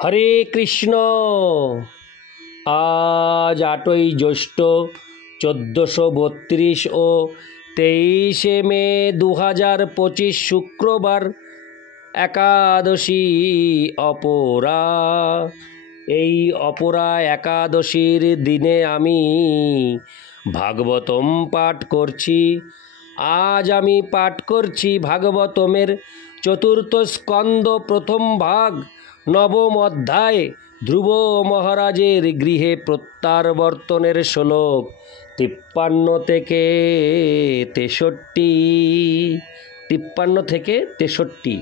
হরে কৃষ্ণ। আজ 8ই জ্যৈষ্ঠ 1432 ও 23শে মে 2025 শুক্রবার, একাদশী অপরা। এই অপরা একাদশীর দিনে আমি ভাগবতম পাঠ করছি। আজ আমি পাঠ করছি ভাগবতমের চতুর্থ স্কন্দ প্রথম ভাগ নবম অধ্যায় ধ্রুব মহারাজের গৃহে প্রত্যাবর্তনের শ্লোক 53 থেকে 63।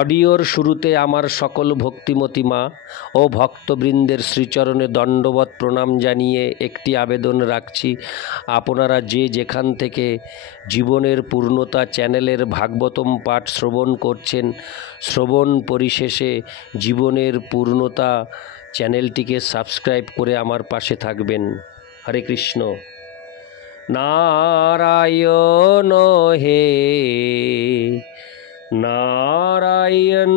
অডিওর শুরুতে আমার সকল ভক্তিমতী মা ও ভক্তবৃন্দের শ্রীচরণে দণ্ডবৎ প্রণাম জানিয়ে একটি আবেদন রাখছি। আপনারা যে যেখান থেকে জীবনের পূর্ণতা চ্যানেলের ভাগবতম পাঠ শ্রবণ করছেন, শ্রবণ পরিশেষে জীবনের পূর্ণতা চ্যানেলটিকে সাবস্ক্রাইব করে আমার পাশে থাকবেন। হরে কৃষ্ণ। নারায়ণ হে নারায়ণ,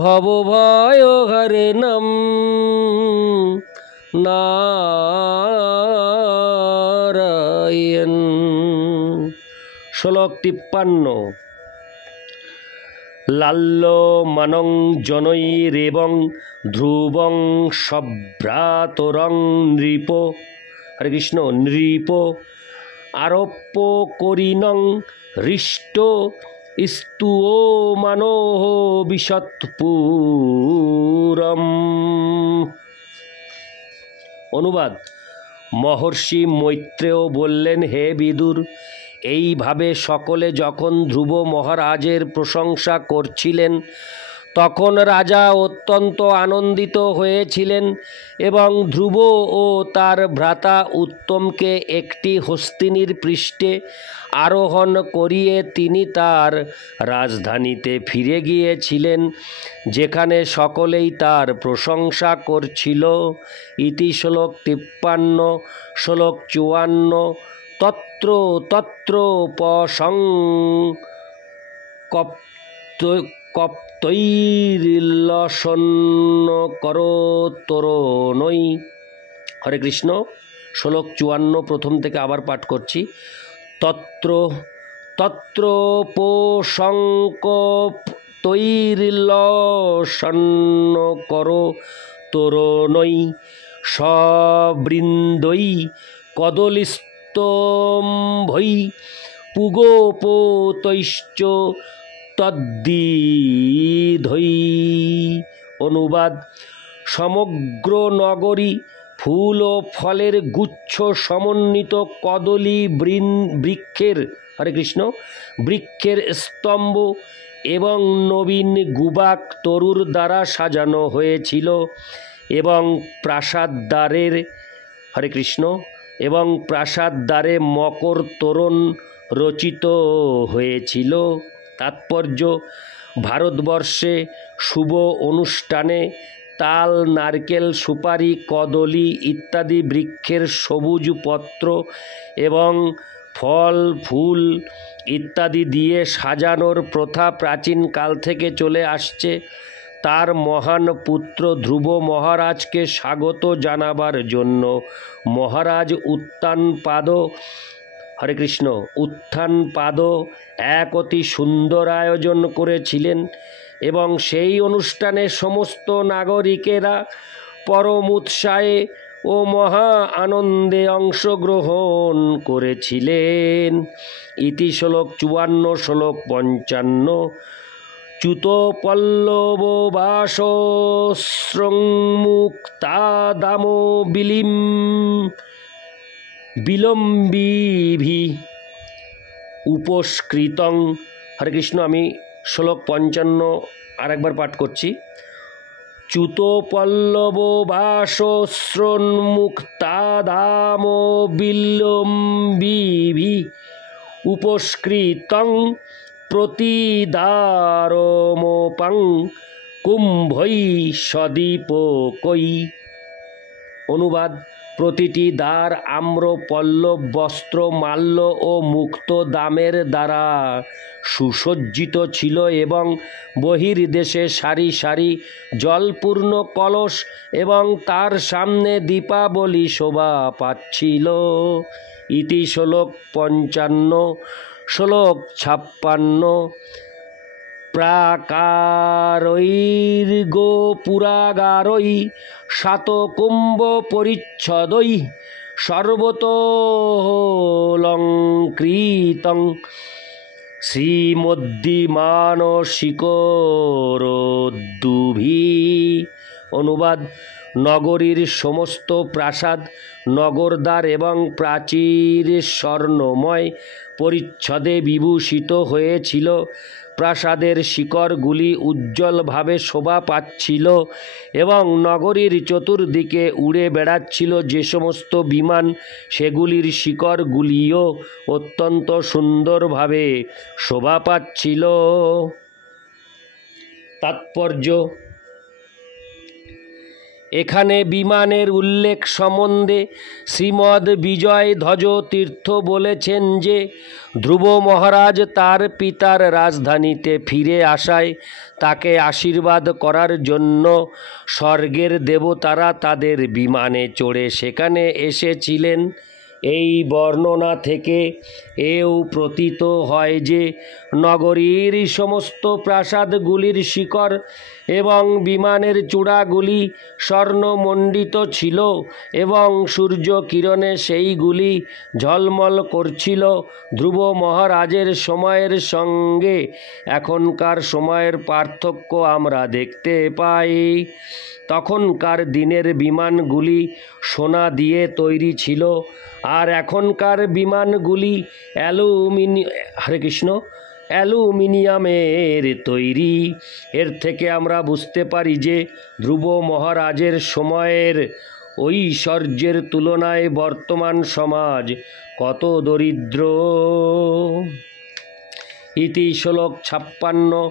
ভবভয় হরণম নারায়ণ। শ্লোক 53। লাল্য মনং জনৈরেবং ধ্রুবং সভ্রাতরং নৃপ। হরে কৃষ্ণ। নৃপ আরোপ্য করিনং হৃষ্ট স্তুও মানোহ বিশৎপুরম। অনুবাদ। মহর্ষি মৈত্রেয় বললেন, হে বিদুর, এইভাবে সকলে যখন ধ্রুব মহারাজের প্রশংসা করছিলেন তখন রাজা অত্যন্ত আনন্দিত হয়েছিলেন এবং ধ্রুব ও তার ভ্রাতা উত্তমকে একটি হস্তিনীর পৃষ্ঠে আরোহণ করিয়ে তিনি তার রাজধানীতে ফিরে গিয়েছিলেন, যেখানে সকলেই তার প্রশংসা করছিল। ইতি শ্লোক 53। শ্লোক 54। তত্র তত্র কপ্তৈর্লসন্ন করতরণৈ। হরে কৃষ্ণ। শ্লোক 54 প্রথম থেকে আবার পাঠ করছি। তত্র তত্র পোষঙ্কপ্তৈর্লসন্ন করতরণৈ সবৃন্দৈ কদলীস্তম্ভৈ পুগোপতৈশ্চ তদ্বিধৈ। অনুবাদ। সমগ্র নগরী ফুল ও ফলের গুচ্ছ সমন্বিত কদলী বৃক্ষের, হরে কৃষ্ণ, বৃক্ষের স্তম্ভ এবং নবীন গুবাক তরুর দ্বারা সাজানো হয়েছিল এবং প্রাসাদ দ্বারের, হরে কৃষ্ণ, এবং প্রাসাদ দ্বারে মকর তোরণ রচিত হয়েছিল। তাৎপর্য: ভারতবর্ষে শুভ অনুষ্ঠানে তাল, নারকেল, সুপারি, কদলী ইত্যাদি বৃক্ষের সবুজ পত্র এবং ফল ফুল ইত্যাদি দিয়ে সাজানোর প্রথা প্রাচীনকাল থেকে চলে আসছে। তার মহান পুত্র ধ্রুব মহারাজকে স্বাগত জানাবার জন্য মহারাজ উত্থানপাদ, হরে কৃষ্ণ, উত্থানপাদ এক অতি সুন্দর আয়োজন করেছিলেন এবং সেই অনুষ্ঠানে সমস্ত নাগরিকেরা পরম উৎসাহে ও মহা আনন্দে অংশগ্রহণ করেছিলেন। ইতি শ্লোক 54। শ্লোক 55। চ্যুত পল্লব বাসস্রংমুক্তাদামো বিলম্বিভি উপস্কৃতং। হরে কৃষ্ণ। আমি শ্লোক 55 আরেকবার পাঠ করছি। চ্যুত পল্লব বাসস্রংমুক্তাদামো বিলম্বিভি উপস্কৃতং প্রতিদারমোপং কুম্ভৈ সদীপকৈ। অনুবাদ। প্রতিটি দ্বার আম্র পল্লব বস্ত্র মাল্য ও মুক্ত দামের দ্বারা সুসজ্জিত ছিল এবং বহির্দেশে সারি সারি জলপূর্ণ কলস এবং তার সামনে দীপাবলি শোভা পাচ্ছিল। ইতি শ্লোক 55। শ্লোক 56। প্রাকারৈর্গোপুরাগারৈ শাতকুম্ভ পরিচ্ছদৈ সর্বতোऽলঙ্কৃতং শ্রীমদ্বিমানশিখরোদ্দুভিঃ। অনুবাদ: নগরীর সমস্ত প্রাসাদ, নগরদ্বার এবং প্রাচীর স্বর্ণময় পরিচ্ছদে বিভূষিত হয়েছিল। প্রাসাদের শিখরগুলি উজ্জ্বলভাবে শোভা পাচ্ছিল এবং নগরীর চতুর্দিকে উড়ে বেড়াচ্ছিল যে সমস্ত বিমান, সেগুলির শিখরগুলিও অত্যন্ত সুন্দরভাবে শোভা পাচ্ছিল। তাৎপর্য: এখানে বিমানের উল্লেখ সম্বন্ধে শ্রীমদ্ বিজয়ধ্বজ তীর্থ বলেছেন যে ধ্রুব মহারাজ তার পিতার রাজধানীতে ফিরে আসায় তাকে আশীর্বাদ করার জন্য স্বর্গের দেবতারা তাদের বিমানে চড়ে সেখানে এসেছিলেন। এই বর্ণনা থেকে এও প্রতীত হয় যে নগরীর সমস্ত প্রাসাদগুলির শিখর এবং বিমানের চূড়াগুলি স্বর্ণমণ্ডিত ছিল এবং সূর্য কিরণে সেইগুলি ঝলমল করছিল। ধ্রুব মহারাজের সময়ের সঙ্গে এখনকার সময়ের পার্থক্য আমরা দেখতে পাই। তখনকার দিনের বিমানগুলি সোনা দিয়ে তৈরি ছিল আর এখনকার বিমানগুলি অ্যালুমিনিয়ামের তৈরি। এর থেকে আমরা বুঝতে পারি যে ধ্রুব মহারাজের সময়ের ঐশ্বর্যের তুলনায় বর্তমান সমাজ কত দরিদ্র। ইতি শ্লোক 56।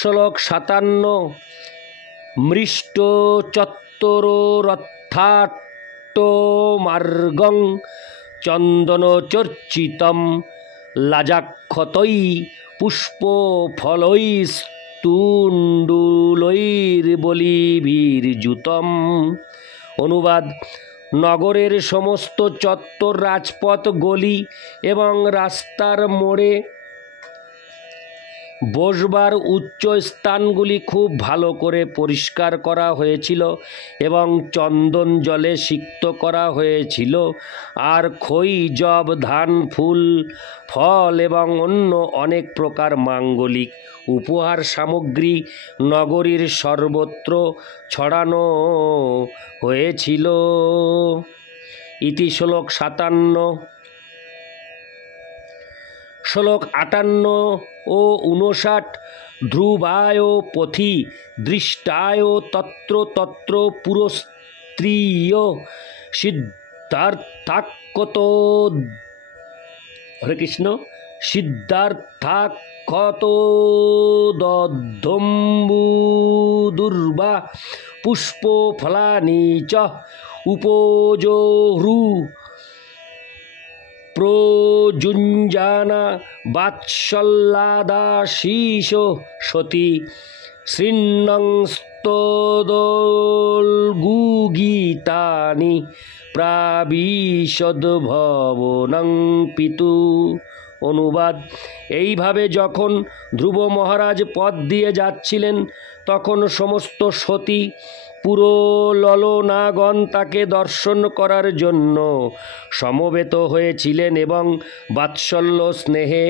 শ্লোক 57। মৃষ্ট চত্বরোরথাট্টমার্গং চন্দনচর্চিতম লাজাক্ষতৈ পুষ্পফলৈস্তুণ্ডুলৈর্বলিভির্যুতম। অনুবাদ: নগরের সমস্ত চত্বর, রাজপথ, গলি এবং রাস্তার মোড়ে বসবার উচ্চ স্থানগুলি খুব ভালো করে পরিষ্কার করা হয়েছিল এবং চন্দন জলে সিক্ত করা হয়েছিল, আর খই, যব, ধান, ফুল, ফল এবং অন্য অনেক প্রকার মাঙ্গলিক উপহার সামগ্রী নগরীর সর্বত্র ছড়ানো হয়েছিল। ইতি শ্লোক 57। শ্লোক 58 ও 59। ধ্রুবায় পথি দৃষ্টায় তত্র তত্র পুরস্ত্রীয় সিদ্ধার্থাকত দদ্ধম্বুদুর্বা পুষ্পফলানি চ উপজোহ্রু প্রযুঞ্জানা বাৎসল্যাদাশীষ সতী শৃণ্বংস্তদোলগুগীতানি প্রাবিশদ্ভবনং পিতু। অনুবাদ: এইভাবে যখন ধ্রুব মহারাজ পথ দিয়ে যাচ্ছিলেন তখন সমস্ত সতী পুরললনাগণ তাকে দর্শন করার জন্য সমবেত হয়েছিলেন এবং বাৎসল্য স্নেহে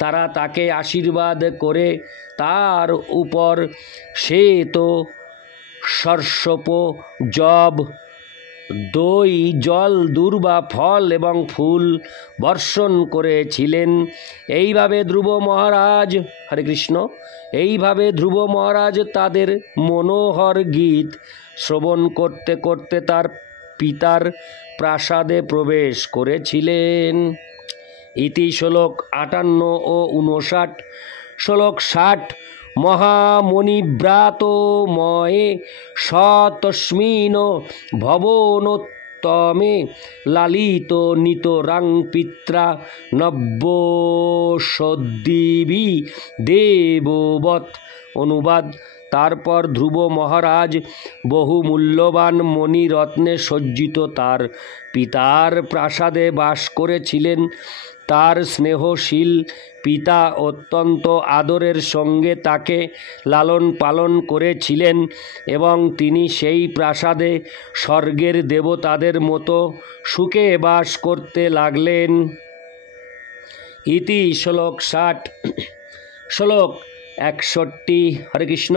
তারা তাকে আশীর্বাদ করে তার উপর শ্বেত, সর্ষপ, যব, দই, জল, দূর্বা, ফল এবং ফুল বর্ষণ করেছিলেন। এইভাবে ধ্রুব মহারাজ এইভাবে ধ্রুব মহারাজ তাদের মনোহর গীত শ্রবণ করতে করতে তার পিতার প্রাসাদে প্রবেশ করেছিলেন। ইতি শ্লোক 58 ও 59। শ্লোক 60। মহামণিব্রাতময়ে স তস্মিন ভবনোত্তরীয়ে তমে লালিত নিতরাং পিত্রা নব্যসদ্দিবি দেববৎ। অনুবাদ: তারপর ধ্রুব মহারাজ বহু মূল্যবান মণিরত্নে সজ্জিত তার পিতার প্রাসাদে বাস করেছিলেন। তার স্নেহশীল পিতা অত্যন্ত আদরের সঙ্গে তাকে লালন পালন করেছিলেন এবং তিনি সেই প্রাসাদে স্বর্গের দেবতাদের মতো সুখে বাস করতে লাগলেন। ইতি শ্লোক 60। শ্লোক 61। হরে কৃষ্ণ।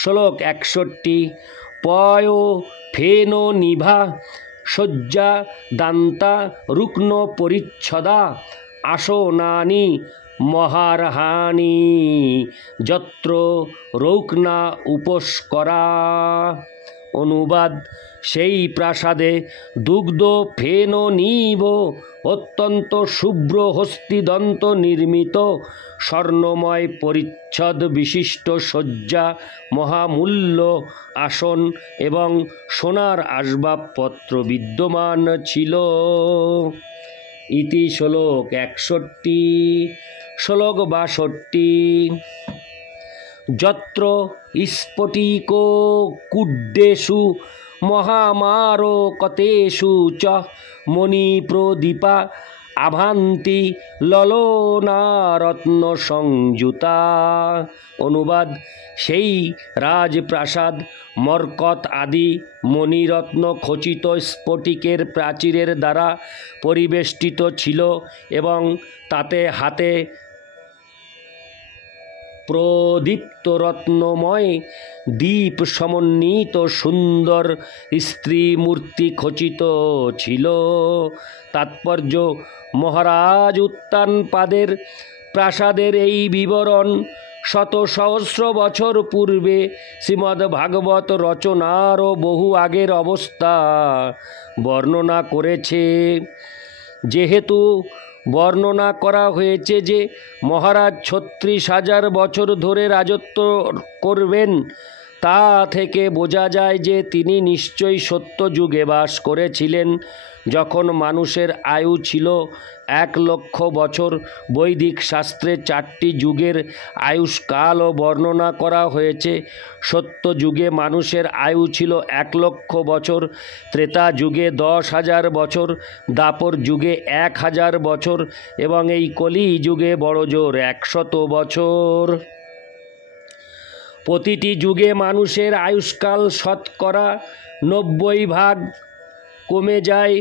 শ্লোক 61। পয় ফেন নিভা শয্যা দান্তা রুগ্ন পরিচ্ছদা আসনানি মহারহানি যত্র রৌক্না উপস্করা। অনুবাদ: সেই প্রাসাদে দুগ্ধ ফেন নিব অত্যন্ত শুভ্র হস্তিদন্ত নির্মিত স্বর্ণময় পরিচ্ছদ বিশিষ্ট শয্যা, মহামূল্য আসন এবং সোনার আসবাবপত্র বিদ্যমান ছিল। ইতি শ্লোক 61। শ্লোক 62। যত্র স্ফটিক কুড্ডেষু মহামারকতেষু চ মণিপ্রদীপা আভান্তি ললনারত্ন সংযুতা। অনুবাদ: সেই রাজপ্রাসাদ মরকত আদি মণিরত্ন খচিত স্ফটিকের প্রাচীরের দ্বারা পরিবেষ্টিত ছিল এবং তাতে হাতে প্রদীপ্ত রত্নময় দীপ সমন্বিত সুন্দর স্ত্রী মূর্তি খচিত ছিল। তাৎপর্য: মহারাজ উত্তানপাদের প্রাসাদের এই বিবরণ শত সহস্র বছর পূর্বে শ্রীমদ্ ভাগবত রচনারও বহু আগের অবস্থা বর্ণনা করেছে। যেহেতু বর্ণনা করা হয়েছে যে মহারাজ 36,000 বছর ধরে রাজত্ব করবেন, তা থেকে বোঝা যায় যে তিনি নিশ্চয়ই সত্য যুগে বাস করেছিলেন, যখন মানুষের আয়ু ছিল 1,00,000 বছর। বৈদিক শাস্ত্রে 4টি যুগের আয়ুষ্কালও বর্ণনা করা হয়েছে। সত্য যুগে মানুষের আয়ু ছিল 1,00,000 বছর, ত্রেতা যুগে 10,000 বছর, দ্বাপর যুগে 1,000 বছর এবং এই কলি যুগে বড়জোর 100 বছর। প্রতিটি যুগে মানুষের আয়ুষ্কাল শতকরা 90 কমে যায়।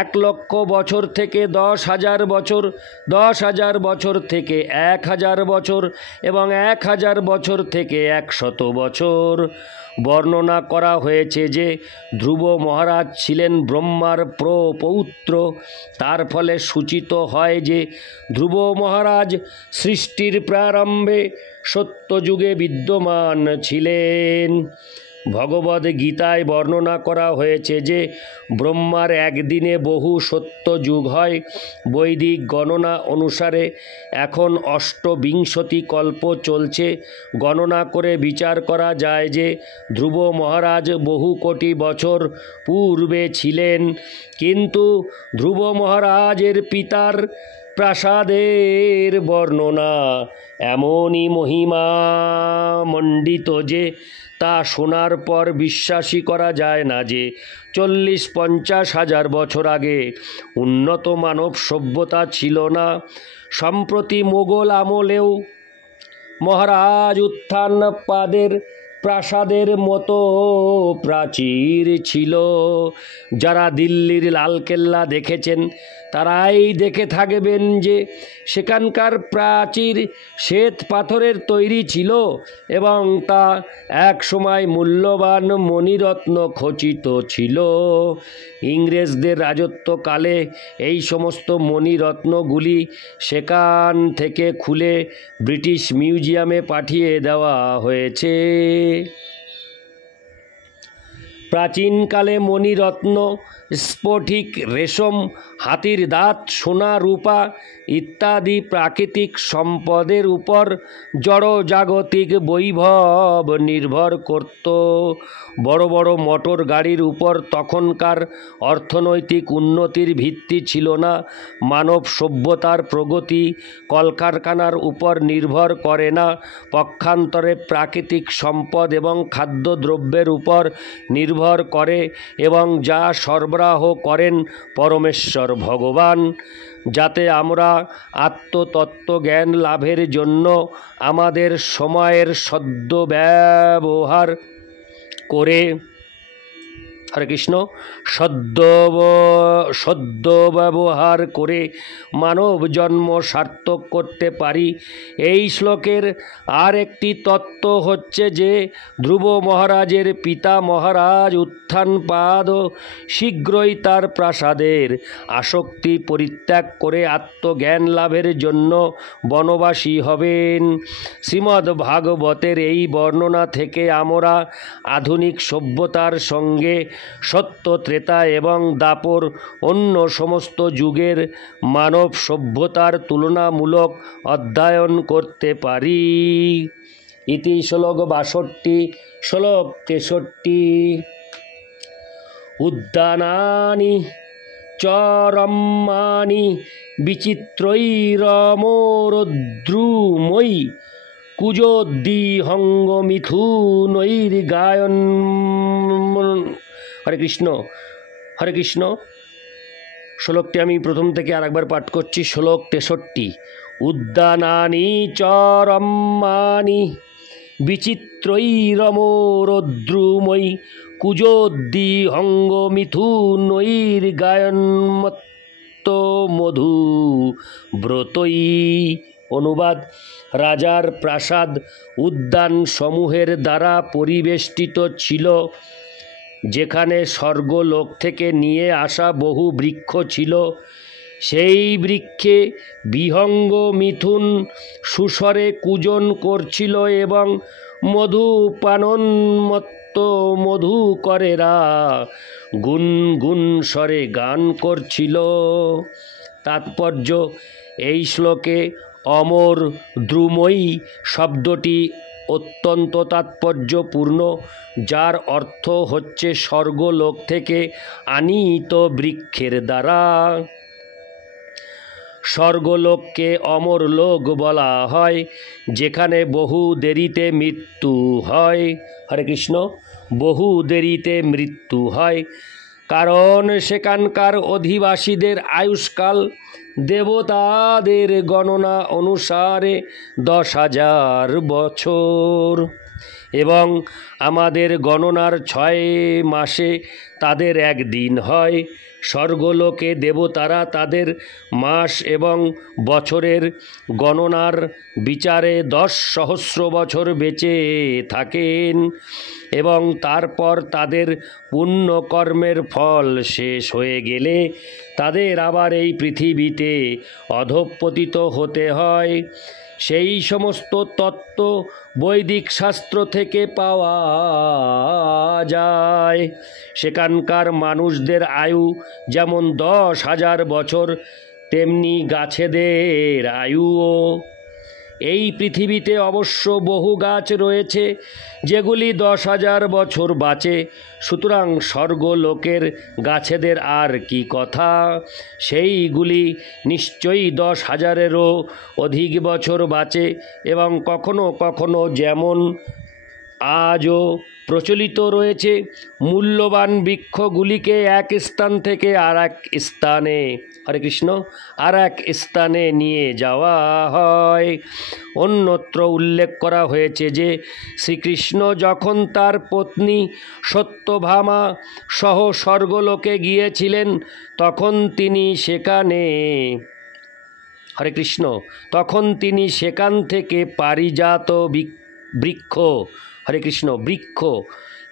1,00,000 বছর থেকে 10,000 বছর, 10,000 বছর থেকে 1,000 বছর এবং 1,000 বছর থেকে 100 বছর। বর্ণনা করা হয়েছে যে ধ্রুব মহারাজ ছিলেন ব্রহ্মার প্রপৌত্র। তার ফলে সূচিত হয় যে ধ্রুব মহারাজ সৃষ্টির প্রারম্ভে সত্যযুগে বিদ্যমান ছিলেন। ভগবদ গীতায় বর্ণনা করা হয়েছে যে ব্রহ্মার একদিনে বহু সত্য যুগ হয়। বৈদিক গণনা অনুসারে এখন 28 কল্প চলছে। গণনা করে বিচার করা যায় যে ধ্রুব মহারাজ বহু কোটি বছর পূর্বে ছিলেন, কিন্তু ধ্রুব মহারাজের পিতার প্রাসাদের বর্ণনা এমনই মহিমামণ্ডিত যে তা শোনার পর বিশ্বাসই করা যায় না যে 40-50 হাজার বছর আগে উন্নত মানব সভ্যতা ছিল না। সম্প্রতি মোগল আমলেও মহারাজ উত্থানপাদের প্রাসাদের মতো প্রাচীর ছিল। যারা দিল্লির লালকেল্লা দেখেছেন তারাই দেখে থাকবেন যে সেখানকার প্রাচীর শ্বেত পাথরের তৈরি ছিল এবং তা এক সময় মূল্যবান মণিরত্ন খচিত ছিল। ইংরেজদের রাজত্বকালে এই সমস্ত মণিরত্নগুলি সেখান থেকে খুলে ব্রিটিশ মিউজিয়ামে পাঠিয়ে দেওয়া হয়েছে। প্রাচীনকালে মণিরত্ন, স্ফটিক, রেশম, হাতির দাঁত, সোনা, রূপা ইত্যাদি প্রাকৃতিক সম্পদের উপর জড়জাগতিক বৈভব নির্ভর করত। বড় বড় মোটর গাড়ির উপর তখনকার অর্থনৈতিক উন্নতির ভিত্তি ছিল না। মানব সভ্যতার প্রগতি কলকারখানার উপর নির্ভর করে না, পক্ষান্তরে প্রাকৃতিক সম্পদ এবং খাদ্যদ্রব্যের উপর নির্ভর করে, এবং যা সরবরাহ করেন পরমেশ্বর ভগবান, যাতে আমরা আত্মতত্ত্বজ্ঞান লাভের জন্য আমাদের সময়ের সদ্ব্যবহার করে হরে কৃষ্ণ সদ্ব্যবহার করে মানব জন্ম সার্থক করতে পারি। এই শ্লোকের আর একটি তত্ত্ব হচ্ছে যে ধ্রুব মহারাজের পিতা মহারাজ উত্থানপাদ শীঘ্রই তার প্রাসাদের আসক্তি পরিত্যাগ করে আত্মজ্ঞান লাভের জন্য বনবাসী হবেন। শ্রীমদ্ ভাগবতের এই বর্ণনা থেকে আমরা আধুনিক সভ্যতার সঙ্গে সত্য, ত্রেতা এবং দ্বাপর অন্য সমস্ত যুগের মানব সভ্যতার তুলনামূলক অধ্যয়ন করতে পারি। ইতি শ্লোক 62। শ্লোক 63। উদ্যানানি চ রম্যানি বিচিত্রৈরমোরদ্রুময়ী কুজোদ্দিহঙ্গমিথুনৈর্গায়ন। হরে কৃষ্ণ হরে কৃষ্ণ। শ্লোকটি আমি প্রথম থেকে আরেকবার পাঠ করছি। শ্লোক 63। উদ্যানানি চ রম্যানি বিচিত্রৈরমোরদ্রুময়ী কুজোদ্দিহঙ্গমিথুনৈর্গায়ন্মত্ত মধু ব্রতই। অনুবাদ: রাজার প্রাসাদ উদ্যান সমূহের দ্বারা পরিবেষ্টিত ছিল, যেখানে স্বর্গলোক থেকে নিয়ে আসা বহু বৃক্ষ ছিল। সেই বৃক্ষে বিহঙ্গ মিথুন সুস্বরে কূজন করছিল এবং মধুপানোন্মত্ত মধুকরেরা গুনগুন স্বরে গান করছিল। তাৎপর্য: এই শ্লোকে অমর দ্রুময়ী শব্দটি অত্যন্ত তাৎপর্যপূর্ণ, যার অর্থ হচ্ছে স্বর্গলোক থেকে আনীত বৃক্ষের দ্বারা। স্বর্গলোককে অমর লোক বলা হয়, যেখানে বহু দেরিতে মৃত্যু হয়। হরে কৃষ্ণ। বহু দেরিতে মৃত্যু হয়, কারণ সেখানকার অধিবাসীদের আয়ুষ্কাল দেবতাদের গণনা অনুসারে 10,000 বছর, এবং আমাদের গণনার 6 মাসে তাদের একদিন হয়। স্বর্গলোকে দেবতারা তাদের মাস এবং বছরের গণনার বিচারে 10 সহস্র বছর বেঁচে থাকেন, এবং তারপর তাদের পুণ্যকর্মের ফল শেষ হয়ে গেলে তাদের আবার এই পৃথিবীতে অধঃপতিত হতে হয়। সেই সমস্ত তত্ত্ব বৈদিক শাস্ত্র থেকে পাওয়া যায়। সেখানকার মানুষদের আয়ু যেমন 10,000 বছর, তেমনি গাছেদের আয়ুও। এই পৃথিবীতে অবশ্য বহু গাছ রয়েছে যেগুলি 10,000 বছর বাঁচে, সুতরাং স্বর্গলোকের গাছেদের আর কি কথা, সেইগুলি নিশ্চয়ই 10,000-এরও অধিক বছর বাঁচে, এবং কখনো কখনো যেমন আজও প্রচলিত রয়েছে, মূল্যবান বৃক্ষগুলিকে এক স্থান থেকে আর এক স্থানে, হরে কৃষ্ণ, আর এক স্থানে নিয়ে যাওয়া হয়। অন্যত্র উল্লেখ করা হয়েছে যে শ্রীকৃষ্ণ যখন তার পত্নী সত্যভামা সহ স্বর্গলোকে গিয়েছিলেন, তখন তিনি সেখানে, হরে কৃষ্ণ, তখন তিনি সেখান থেকে পারিজাত বৃক্ষ, হরে কৃষ্ণ, বৃক্ষ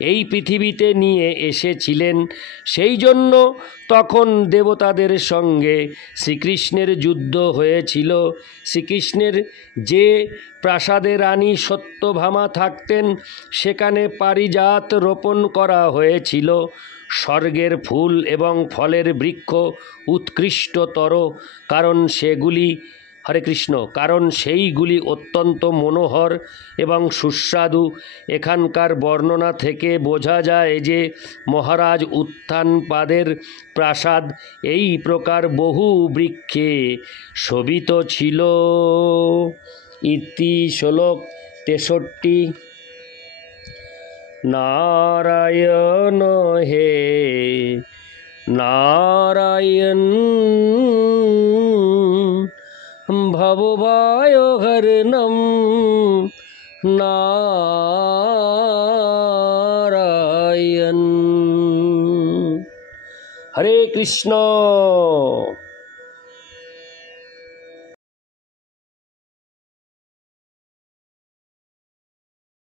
এই পৃথিবীতে নিয়ে এসেছিলেন। সেই জন্য তখন দেবতাদের সঙ্গে শ্রীকৃষ্ণের যুদ্ধ হয়েছিল। শ্রীকৃষ্ণের যে প্রাসাদে রানী সত্যভামা থাকতেন সেখানে পারিজাত রোপণ করা হয়েছিল। স্বর্গের ফুল এবং ফলের বৃক্ষ উৎকৃষ্টতর, কারণ সেগুলি হরে কৃষ্ণ কারণ সেইগুলি অত্যন্ত মনোহর এবং সুস্বাদু। এখানকার বর্ণনা থেকে বোঝা যায় যে মহারাজ উত্থানপাদের প্রাসাদ এই প্রকার বহু বৃক্ষে শোভিত ছিল। ইতি শ্লোক 63। নারায়ণ হে নারায়ণ ভবভায়হরণম নারায়ণ। হরে কৃষ্ণ।